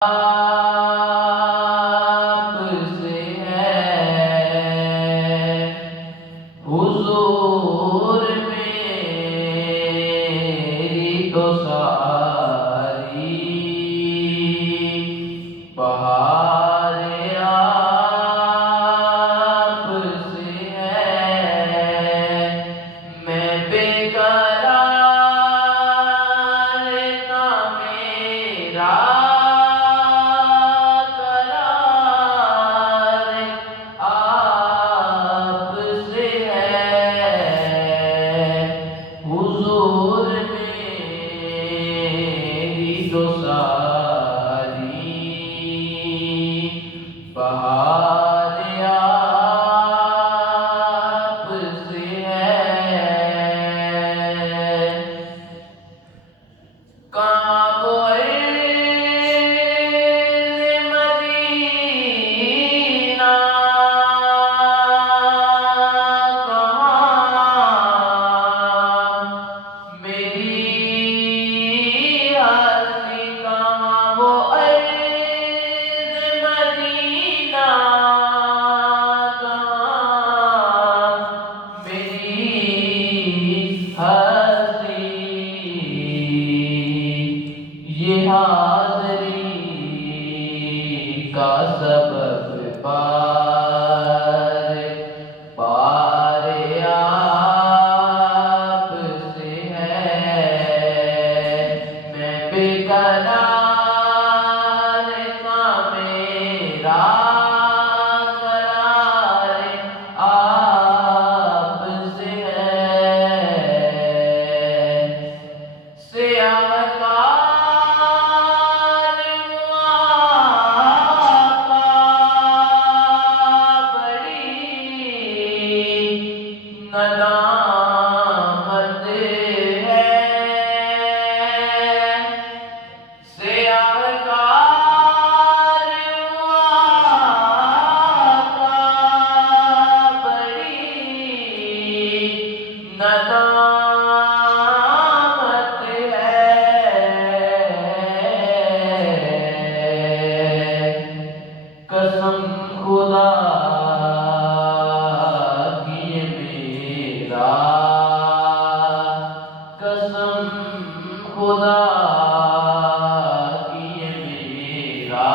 आपसे है हुजूर मेरी तो सारी बहार आपसे है। मैं बेकरार का मेरा हुजूर मेरी तो सारी बहार आपसे है। कहाँ वो मदीना, मेरी हस्ती कहाँ वो मदीना, कहाँ मेरी हस्ती। ये हाज़री का सबब पार पार आपसे है। मैं बेकरार का मेरा करार आपसे है। सियाहकार हुआ का बड़ी नदामत है। सियाहकार हुआ का बड़ी नदामत है। कसम खुदा की ये मेरा, कसम खुदा की ये मेरा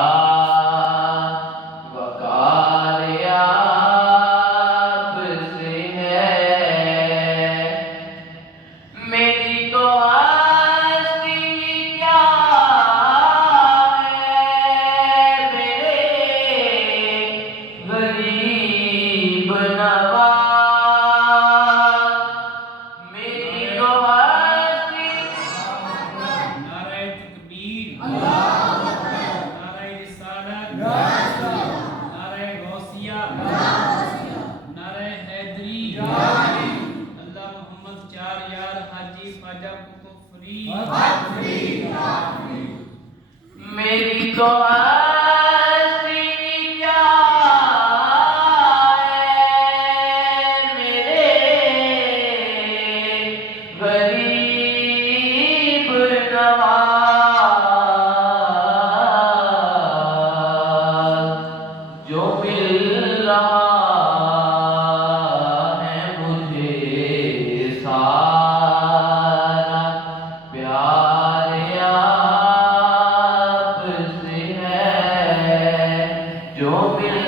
वकार आपसे है। मेरी तो हस्ती क्या है मेरे गरीब नवाज। मेरी तो हस्ती नारे तकबीर, नारे रिसालत, नारे गौसिया, नारे हैदरी, अल्लाह मोहम्मद चार यार हाजी ख्वाजा कुतुब फरीद। मेरी तो हस्ती क्या है मेरे गरीब नवाज। जो मिल रहा है मुझे सारा प्यार आपसे है। जो मिल